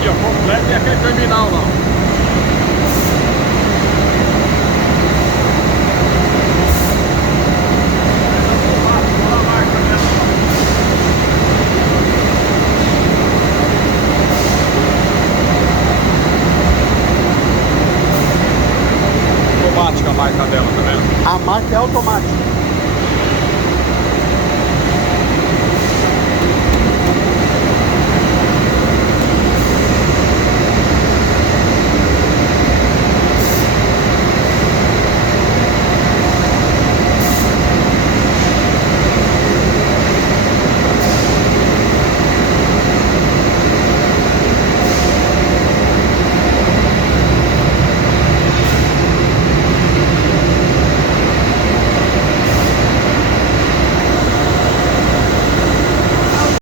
aqui, ó, completo e aquele terminal lá. Automática a marca dela, tá vendo? A marca é automática.